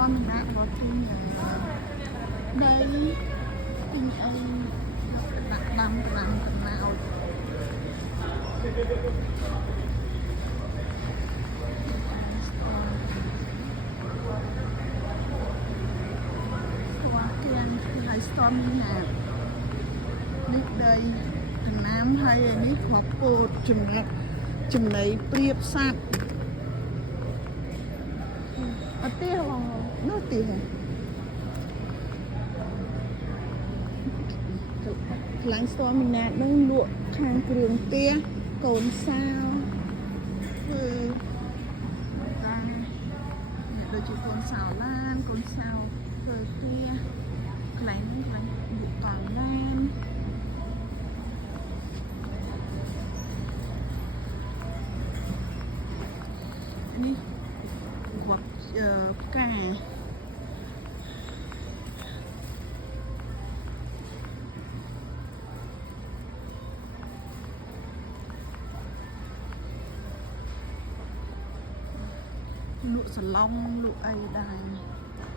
ស្វាមីណារបស់ទីដីទិញអីដាក់ដាំក្រាំកណោតស្វាគៀនហើយស្វាមីណានេះដីដំណាំហើយនេះគ្រាប់ពោតចំណីព្រៀបសัตว์អត់ទេបងនោះទេខ្លាំងស្ទមីណាតនឹងលក់ខាងគ្រឿងផ្ទះកូនសាវគឺតាដូចជាកូនសាវឡានកូនសាវធ្វើផ្ទះខ្លាំងនេះខ្លាំងលក់តាមឡាននេះគាត់ផ្កាលក់សាឡុងលក់អីដែរ